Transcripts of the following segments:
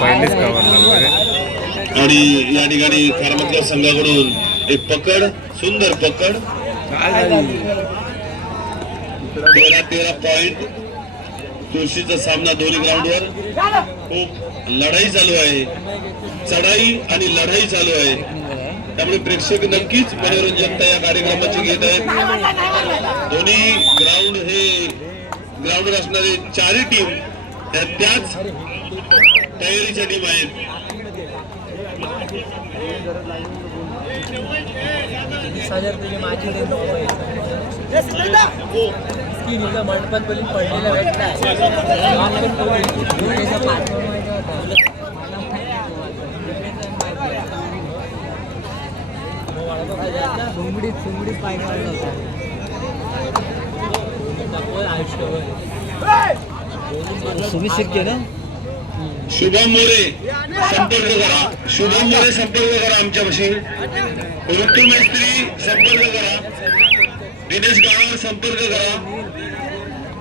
पहिलेच कवर आणि या ठिकाणी खारमतगाव संघाकडून एक पकड सुंदर पकड. तेरा तेरा पॉइंट तुळशीचा सामना दोन्ही ग्राउंडवर खूप लढाई चालू आहे. चढाई आणि लढाई चालू आहे. त्यामुळे प्रेक्षक नक्कीच मनोरंजनता या कार्यक्रमाची घेत आहेत. दोन्ही ग्राउंड हे ग्राउंडवर असणारे चारही टीम त्या त्याच तयारीच्या टीम आहेत. हजार तुझी माझी स्किन मंडपात बोलून पडलेला भेटला सुमडीत सुमडीत पाय होता आयुष्यभर शिकते ना? शुभम मोरे संपर्क करा. शुभम मोरे संपर्क करा आमच्यापाशी. ऋतू मैत्री संपर्क करा. दिनेश गावावर संपर्क करा.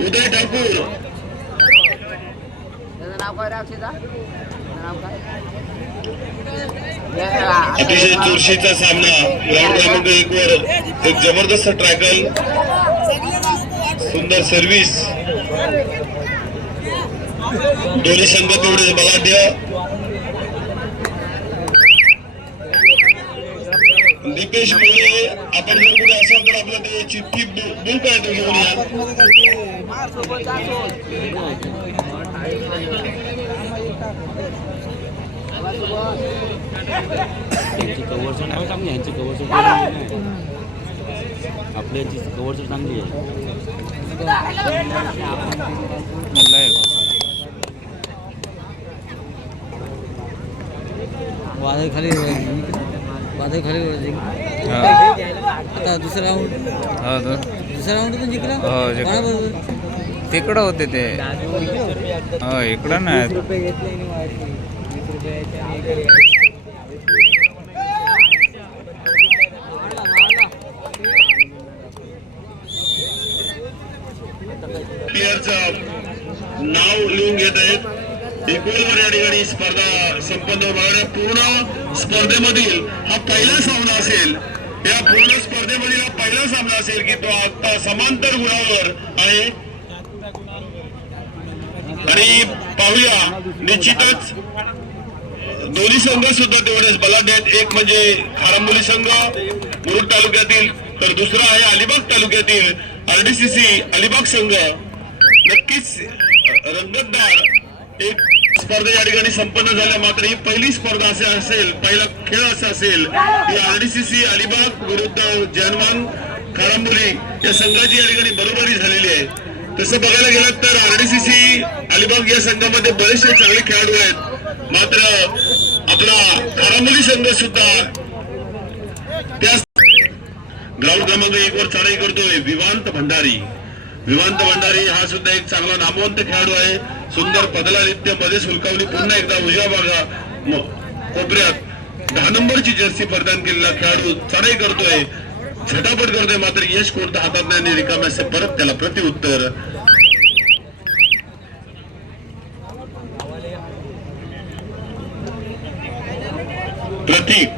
उदय ठाकूर. त्याचं नाव काय राक्षीचा नाव काय? अतिशय चुरशीचा सामना. ग्राउंड क्रमांक एक वर एक जबरदस्त ट्रॅकल. सुंदर सर्व्हिस दोन्ही संघ तेवढे बलाढ्य दीपेश मोरे आपण जर कुठे असाल तर आपलं ते चिठ्ठी बुक आहे तो घेऊन या यांची कव्हरचं नाव चांगली आहे, यांची आपल्या यांची चांगली आहे. वादळ खाली वादळ खाली आता दुसरा राऊंड हो तो दुसरा राऊंड पण जिंकला? हो? तिकडं होते ते. हो इकडं नाही. नाव लिहून घेत आहेत. या ठिकाणी स्पर्धा संपन्न होणार पूर्ण स्पर्धेमधील हा पहिला सामना असेल या पूर्ण स्पर्धेमधील हा पहिला सामना असेल की तो आता समांतर गुणावर आहे. आणि पाहूया निश्चितच दोन्ही संघ सुद्धा तेवढेच बलाढ्य आहेत. एक म्हणजे खारंबोली संघ मुरुड तालुक्यातील तर दुसरा आहे अलिबाग तालुक्यातील आरडीसीसी अलिबाग संघ. नक्कीच रंगतदार एक स्पर्धा या ठिकाणी संपन्न झाल्या. मात्र ही पहिली स्पर्धा असे असेल पहिला खेळ असा असेल की आरडीसीसी अलिबाग विरुद्ध जनवान खारांबोली या संघाची या ठिकाणी बरोबरी झालेली आहे. तसं बघायला गेलं तर आरडीसीसी अलिबाग या संघामध्ये बरेचसे चांगले खेळाडू आहेत. मात्र आपला खारांबोली संघ सुद्धा त्या ग्राउंड क्रमांक एक वर चढाई करतोय विवांत भंडारी. विवांत भंडारी हा सुद्धा एक चांगला नामवंत खेळाडू आहे. सुंदर पदला नृत्यमध्ये सुलकावली पुन्हा एकदा उजव्या भागा कोपऱ्यात. दहा नंबरची जर्सी परिधान केलेला खेळाडू चढाई करतोय. झटापट करतोय मात्र यश कोणता हातात नाही आणि रिकाम्याचे परत त्याला प्रतिउत्तर प्रतीक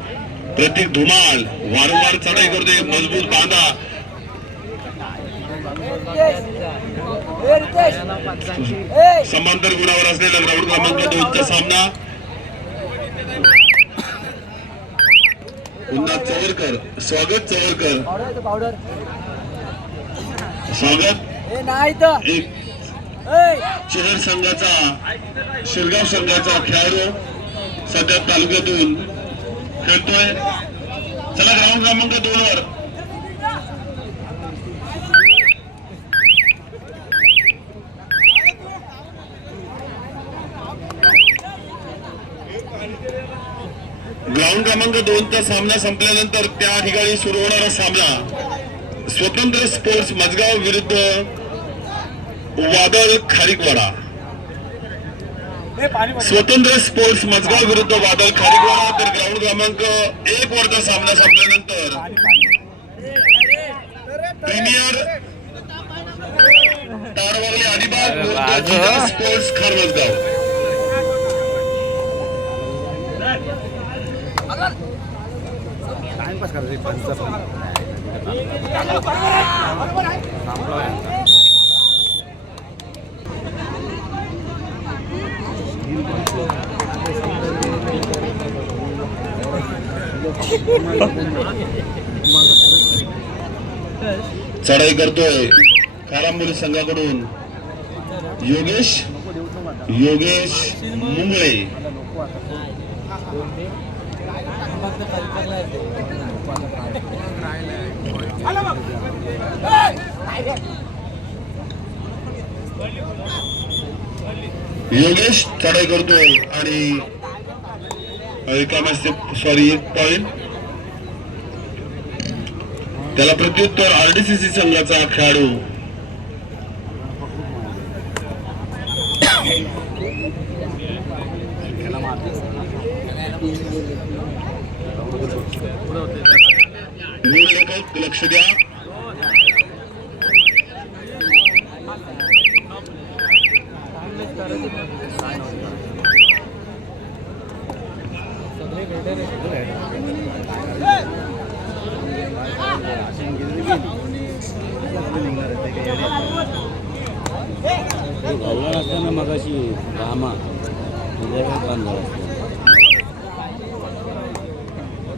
प्रतीक धुमाल वारंवार चढाई करतोय मजबूत बांधा. समांतर गुणावर असलेला ग्राउंड क्रमांक दोनचा सामना. पुन्हा चवरकर स्वागत चवरकर स्वागत. एक. शहर संघाचा शिरगाव संघाचा खेळाडू सध्या तालुक्यातून खेळतोय. चला ग्राउंड क्रमांक दोन वर ग्राउंड क्रमांक दोनचा सामना संपल्यानंतर त्या ठिकाणी सुरू होणारा सामना स्वतंत्र स्पोर्ट्स मजगाव विरुद्ध वादळ खारीकवाडा. स्वतंत्र स्पोर्ट्स मजगाव विरुद्ध वादळ खारीकवाडा तर ग्राउंड क्रमांक एक वरचा सामना संपल्यानंतर प्रीमियर तारवागले अलिबाग स्पोर्ट्स खारमजगाव चढाई करतोय. कारांबोली संघाकडून योगेश योगेश मुंगळे. योगेश चढाई करतो आणि रिकाम्याचे सॉरी एक पॉइंट त्याला प्रत्युत्तर आरडीसीसी संघाचा खेळाडू. मूळ लेखक लक्ष द्या तो घालला नसता ना मगाशी रामा तुझ्या काय काम झाला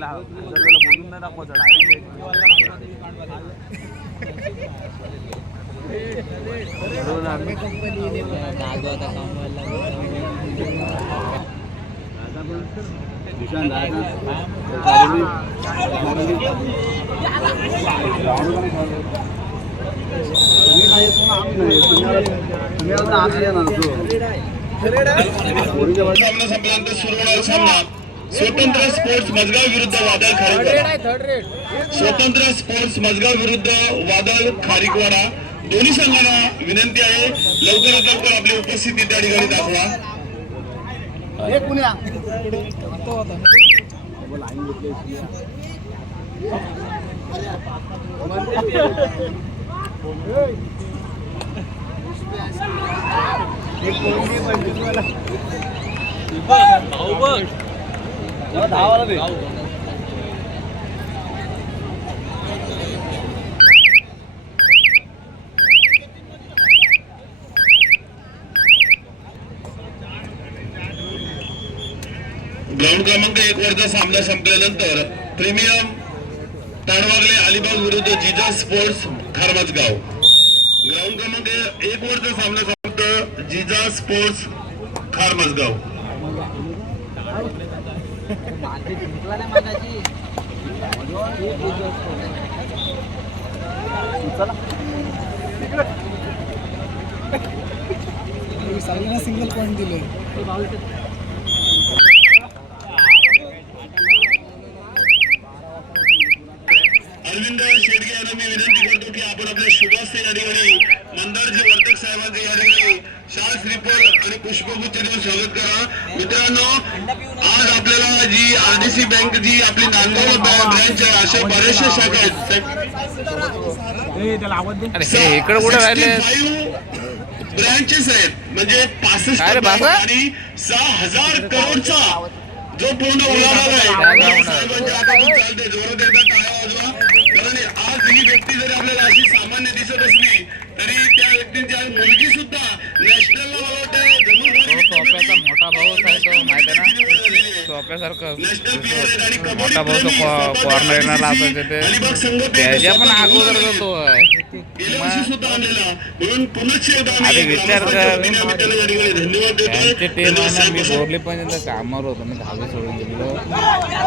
जाधव सहा पॉईंट झाले जाधव आता कमवायला सामना संपल्यानंतर सुरू होणार स्वतंत्र स्पोर्ट्स मजगाव विरुद्ध वादळ खारीकवाडा स्वतंत्र स्पोर्ट्स मजगाव विरुद्ध वादळ खारीकवाडा दोन्ही संघांना विनंती आहे लवकरात लवकर आपली उपस्थिती त्या ठिकाणी दाखवा. ग्राउंड क्रमांक एक वरचा सामना संपल्यानंतर प्रीमियम ताडवागले अलिबाग विरुद्ध जिजा स्पोर्ट्स खारमजगाव. ग्राउंड क्रमांक एक वरचा सामना संपतो जिजा स्पोर्ट्स खारमजगाव. जिंकला नाही मागाची सगळ्यांना सिंगल पॉईंट दिले अरविंद शेडगे यांना मी विनंती करतो की आपण आपल्या शुभास्ते या ठिकाणी मंदारजी वर्तक साहेबांचे या ठिकाणी शाल श्रीफल आणि पुष्पगुच्छ देऊन स्वागत करा. मित्रांनो आज आपल्याला जी आरडीसी बँक जी आपली नांदगाव ब्रँच आहे अशा बऱ्याचशा शाखा आहेत. इकडे कुठे राहिले? ब्रँचेस आहेत. म्हणजे पासष्ट? आणि सहा हजार करोडचा जो पूर्ण उलाढाल आहे? साहेबांच्या जोरात एकदा टाळ्या वाजवा. कारण आज ही व्यक्ती जरी आपल्याला अशी सामान्य दिसत असली व्यक्तींची आज मुलगी सुद्धा नॅशनलला मला वाटतं तो सोप्याचा मोठा भाऊ आहे तो माहीत आहे ना? सोप्यासारखं मोठा भाऊ तो कॉर्नरला असायचे ते त्याच्या पण अगोदर बोलून तो. आहे गेल्या वर्षी सुद्धा आणलेला. म्हणून पुनश्च एकदा आम्ही अरे विचार कर. त्यांची टीम आहे ना मी. बोरली पण कामावर होतो. मी दहावी सोडून गेलो.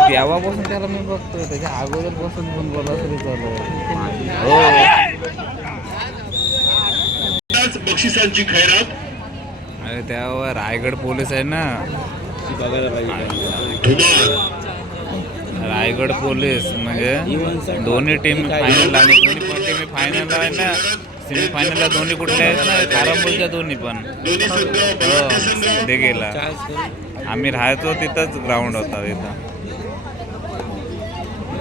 तेव्हापासून त्याला मी बघतोय. त्याच्या अगोदरपासून पण बोला चालू. हो. त्याच बक्षिसांची खैरात. अरे त्यावर रायगड पोलीस आहे ना. रायगड पोलीस म्हणजे दोन्ही टीम फायनल आणि दोन्ही पण टीम फायनल आहे ना. सेमीफायनलला दोन्ही कुठले आहेत ना? खारापूरच्या दोन्ही पण. हो ते गेला आम्ही राहायचो तिथंच ग्राउंड होता तिथं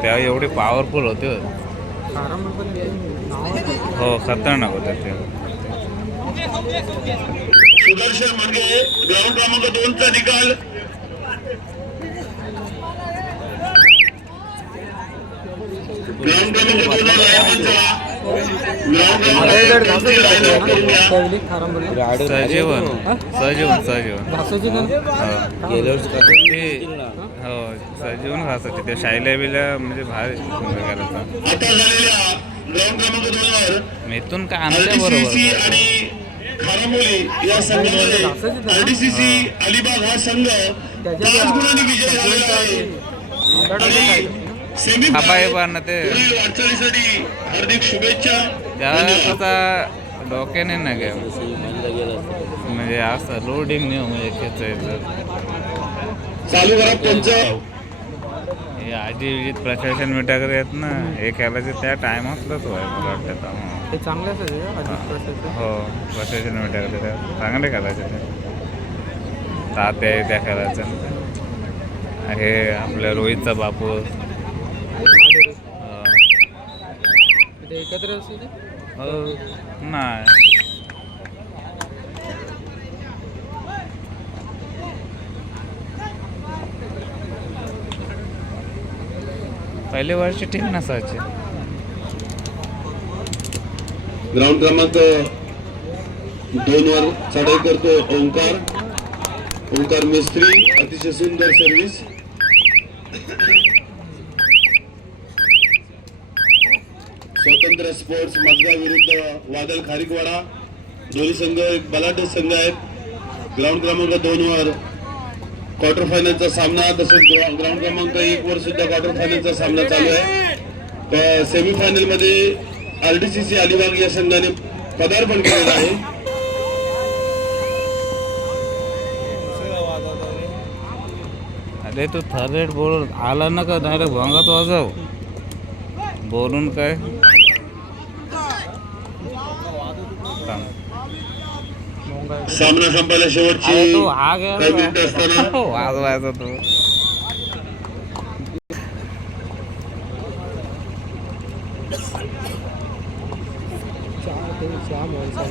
तेव्हा एवढे पॉवरफुल होते हो खतरनाक होते ते. सुदर्शन म्हणजे ग्राउंड क्रमांक दोनचा निकाल. ग्राउंड क्रमांक दोन. सहजीवन सहजीवन हो. ते हो सहजीवन घासायचे ते शायल्या बिल्या म्हणजे भारी करायचा मिथून काय आमच्या बरोबर. आणि खारामोली या संघामध्ये आरडीसीसी अलिबाग हा संघ पाच गुणांनी विजय झालेला आहे. आणि हार्दिक शुभेच्छा. डोक्याने ना घ्या. म्हणजे असं लोडिंग नाही म्हणजे खेचायचं चालू करा पंच हे आजी विजित प्रशासन मिठाकडे आहेत ना. हे खेळायचे त्या टायमातलंच होय मला वाटतं. ते चांगलंच आहे अजित प्रशासन हो. प्रशासन मिठाकडे त्या चांगले खेळायचे ते. तात्या आहे त्या खेळायचं हे आपल्या रोहितचा बापू. ते एकत्र हो. नाही. पहिले वर्ष ठीक नसायचे. ग्राउंड क्रमांक दोन वर चढाई करतो ओंकार. ओंकार मिस्त्री अतिशय सुंदर सर्व्हिस स्वतंत्र स्पोर्ट्स मजगाव विरुद्ध वादळ खारिकवाडा. दोन्ही संघ एक बलाढ्य संघ आहेत. ग्राउंड क्रमांक दोन वर क्वार्टर फायनलचा सामना तसेच ग्राउंड क्रमांक एक वर सुद्धा क्वार्टर फायनलचा सामना चालू आहे. सेमीफायनलमध्ये आरडीसीसी अलिबाग या संघाने पदार्पण केलेलं आहे. अरे तू थर्ड बोल आला ना का? डायरेक्ट भंगात वाजव. बोलून काय. सामना संपायला शेवटची तो हा गेला काही मिनिटं असताना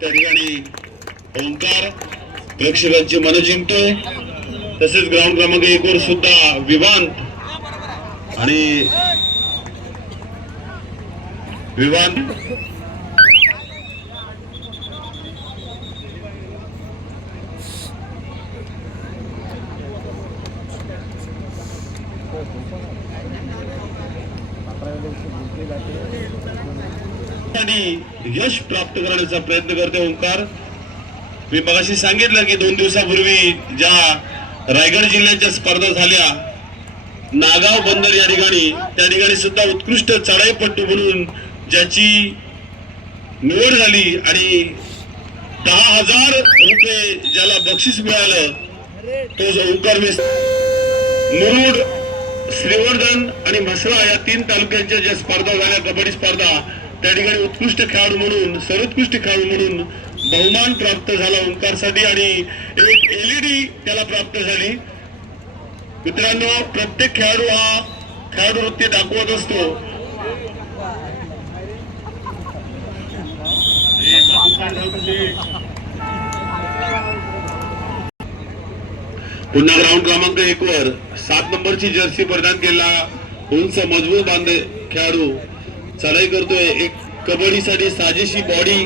त्या ठिकाणी ओंकार प्रेक्षकांची मन जिंकतोय. तसेच ग्राउंड क्रमांक एक वर सुद्धा विवांत आणि विवांत ठिकाणी यश प्राप्त करण्याचा प्रयत्न करते ओंकार. मी मगाशी सांगितलं की दोन दिवसापूर्वी ज्या रायगड जिल्ह्याच्या स्पर्धा झाल्या नागाव बंदर या ठिकाणी त्या ठिकाणी सुद्धा उत्कृष्ट चढाईपट्टू म्हणून ज्याची निवड झाली आणि दहा हजार रुपये ज्याला बक्षीस मिळालं तो जो ओंकार मिस मुरुड श्रीवर्धन आणि म्हसळा या तीन तालुक्यांच्या ज्या स्पर्धा झाल्या कबड्डी स्पर्धा त्या ठिकाणी उत्कृष्ट खेळाडू म्हणून सर्वोत्कृष्ट खेळाडू म्हणून बहुमान प्राप्त झाला ओंकारसाठी आणि एक एलईडी त्याला प्राप्त झाली. मित्रांनो प्रत्येक खेळाडू हा खेळाडू वृत्ती दाखवत असतो. पुन्हा ग्राउंड क्रमांक एक वर सात नंबरची जर्सी परिधान केला उंच मजबूत बांधे खेळाडू चढाई करतोय. एक कबड्डीसाठी साजेशी बॉडी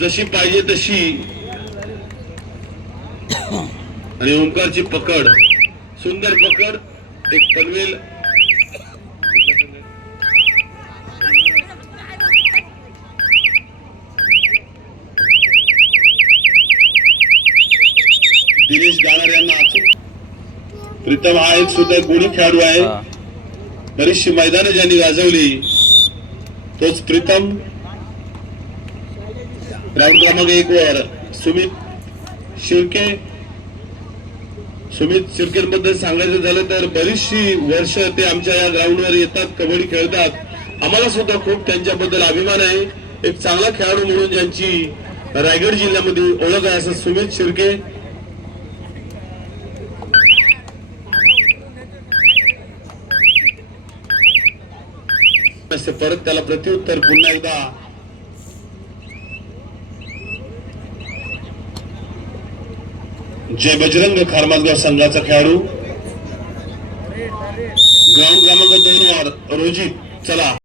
जशी पाहिजे तशी. आणि ओंकारची पकड. सुंदर पकड. एक पनवेल दिनेश गाणार यांना अचूक प्रीतम हा एक सुद्धा गुणी खेळाडू आहे. बरीचशी मैदानं ज्यांनी गाजवली. कोच प्रीतम. ग्राउंड क्रमांक एक वर सुमित शिर्के. सुमित शिर्केबद्दल सांगायचं झालं तर बरीचशी वर्ष ते आमच्या या ग्राउंडवर येतात कबड्डी खेळतात. आम्हाला सुद्धा खूप त्यांच्याबद्दल अभिमान आहे. एक चांगला खेळाडू म्हणून ज्यांची रायगड जिल्ह्यामध्ये ओळख आहे असं सुमित शिर्के. परत त्याला प्रत्युत्तर पुन्हा एकदा. जय बजरंग खारमासगाव संघाचा खेळाडू. ग्राउंड क्रमांक दोन वर रोजी चला.